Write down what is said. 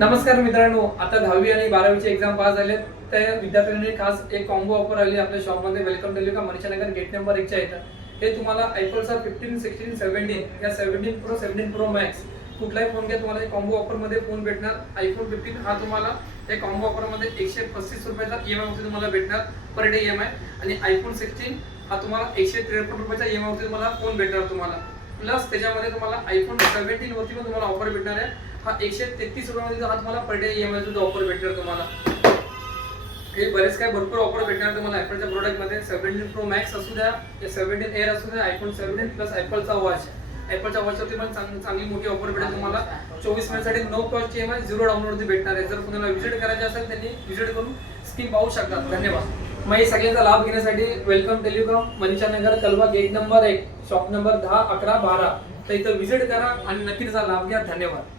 नमस्कार मित्रांनो, आता 10वी आणि 12वीची एक्झाम पास झाले. त्या विद्यार्थ्यांनी खास एक कॉम्बो ऑफर आली आपल्या शॉपमध्ये. वेलकम दिली का मनीषा नगर गेट नंबर 1 च्या इथं. हे तुम्हाला आयफोनचा 15, 16, 17 या 17 प्रो 17 प्रो मॅक्स कुठलाही फोन घ्या, तुम्हाला कॉम्बो ऑफर मध्ये फोन भेटणार. आयफोन 15 हा तुम्हाला या कॉम्बो ऑफर मध्ये 135 रुपयाचा ईएमआय मध्ये तुम्हाला भेटणार पर डे ईएमआय. आणि आयफोन 16 हा तुम्हाला 153 रुपयाचा ईएमआय मध्ये तुम्हाला फोन भेटणार तुम्हाला. प्लस त्याच्यामध्ये तुम्हाला आयफोन 17 वरती पण तुम्हाला ऑफर भेटणार आहे. हा 133 रुपयामध्ये हा तुम्हाला पर डे ईएमआय सुद्धा ऑफर भेटणार तुम्हाला. हे बरेच काय भरपूर ऑफर भेटणार तुम्हाला ॲपलच्या प्रोडक्ट मध्ये. 17 प्रो मॅक्स असू द्या या 17 एअर असू द्या, आयफोन 17 प्लस ॲपलचा वॉच. ॲपलच्या वॉचवरती पण चांगली मोठी ऑफर भेटेल तुम्हाला. 24 महिन्यासाठी नो कॉस्ट ईएमआय, 0 डाउनलोडवरती भेटणार आहे. जर कुणाला व्हिजिट करायचे असेल त्यांनी व्हिजिट करून स्कीम पाहू शकतात. धन्यवाद. मग सगळ्यांचा लाभ घेण्यासाठी वेलकम टेलिकॉम मनीषा नगर कलवा गेट नंबर 1 शॉप नंबर 10, 11, 12 तर इथं व्हिजिट करा आणि नक्की त्याचा लाभ घ्या. धन्यवाद.